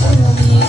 小猫